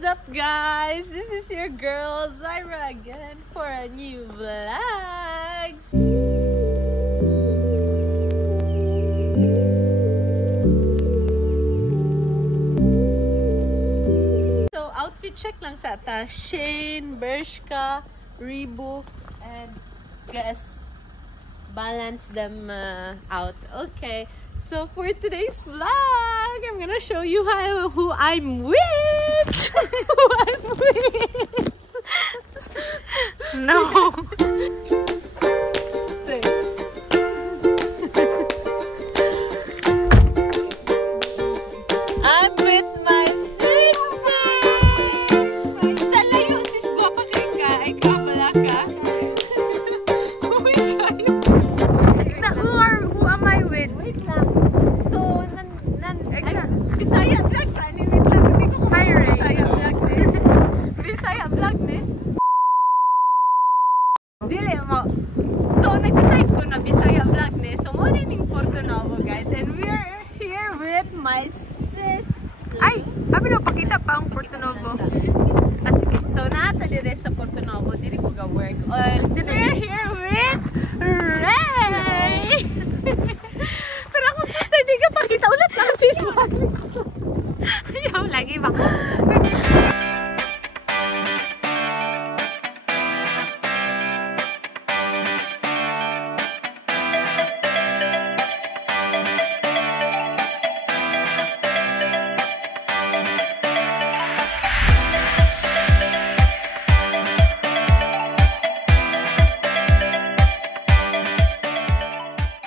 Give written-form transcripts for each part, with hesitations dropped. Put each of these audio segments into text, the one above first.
What's up, guys? This is your girl Zyra again for a new vlog. So outfit check lang sa ta. Shein, Bershka, Reebok, and guess balance them out. Okay. So for today's vlog, I'm gonna show you who I'm with. Who I'm with. No. I'm with my sister. Sa layo, sis, guwapa ka. Ay, kabala ka. Uy, kayo. Who am I with? Wait lang. So, Bisaya vlog sa ani. Wait lang. Hindi ko Hi, Ray. Bisaya vlog ni. Bisaya vlog ni. Dili mo. So, nag-decide ko na Bisaya vlog ni. So, mo rin yung Porto Novo, guys. And we're here with my sis. Ay, abi na pakita pa ang Porto Novo. Ah, sige. So, naata dire sa Porto Novo. Dili ko ga-work. We're here with Ray. Pero akong sister, di ka pakita ulit lang sis. Ayaw lagi ba?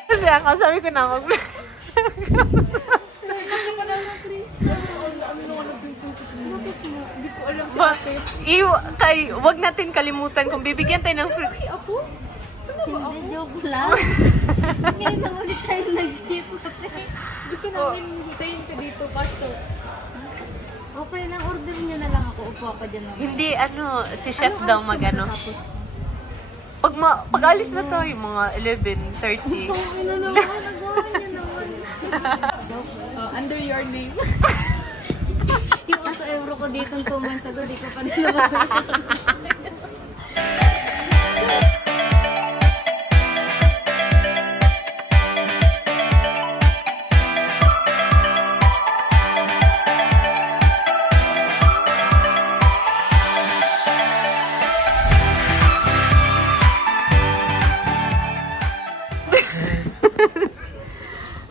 Kasi ako, sabi ko na mag wag natin kalimutan kung bibigyan tayo ng free. Ako? Hindi, joke lang. Ngayon na ulit tayo nag-tip. Gusto namin hintayin ka dito kaso. Okay lang, order nyo na lang ako. Upo ako dyan naman. Hindi, si chef daw mag-ano. Pag alis na tayo, mga 11:30. Ano naman, nagawa nyo naman. Under your name. Yung 8 euro ko dito 2 months ago, di ko pa nalaman.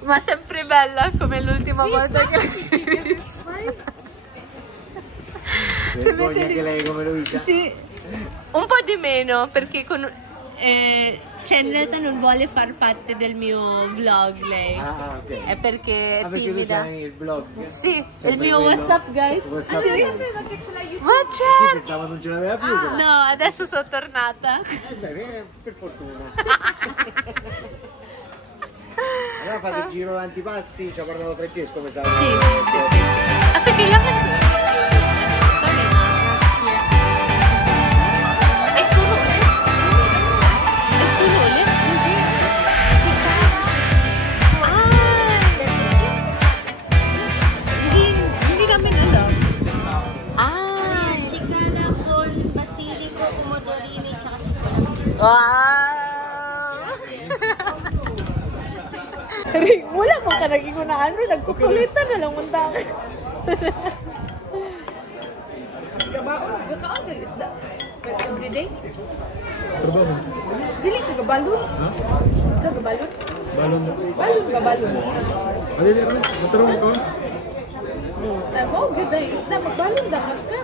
Ma sempre bella come l'ultima volta che Vergogna anche lei come Luisa. sì, un po' di meno perché Chandler non vuole far parte del mio vlog lei. Ah, ok. È perché è Perché tu timida. sei il vlog? Sì, è il Sempre mio quello. WhatsApp guys. WhatsApp, Sì. guys. Ma Sì, certo. pensavo non ce l'aveva più. Però. No, adesso sono tornata. Bene, per fortuna. Allora fate il giro antipasti, ci ha parlato Francesco, come sa. Sì, sì, sì. Kasi kailangan sorry na. Ay, tulo ulit. Ay, tulo ulit. Hindi namin alam. Chicana con basilico, pomodorini, tsaka chocolate. Wow! Wala pa ka naging unaan rin. Nagkukulitan na lang unta. Gaka-order is that everyday? Trabaho. Dili ka gabalon? Ha? Ka gabalon? Balon. Balon gabalon. Adili ka. Matarong ko. Tabo, ganda is na magbalon dapat ka.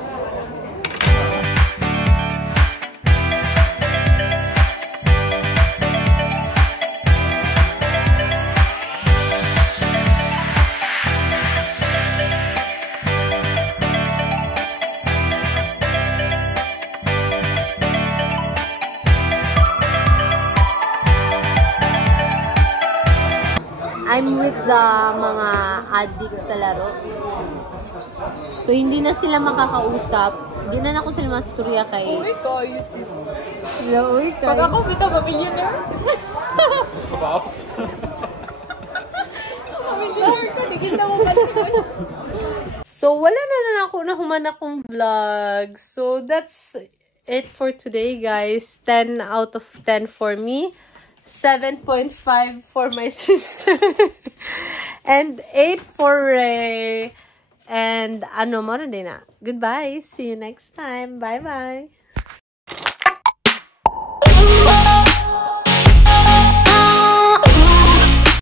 I'm with the mga addict sa laro. So, hindi na sila makakausap. Hindi na ako sila masturya kay... Uy, kayo sis. Uy, Pag ako, bita ba millionaire? Familiar ka, di kita mo pala. So, wala na ako na human akong vlog. So, that's it for today, guys. 10 out of 10 for me. 7.5 for my sister. And 8 for Ray. And ano mo na din na. Goodbye. See you next time. Bye-bye.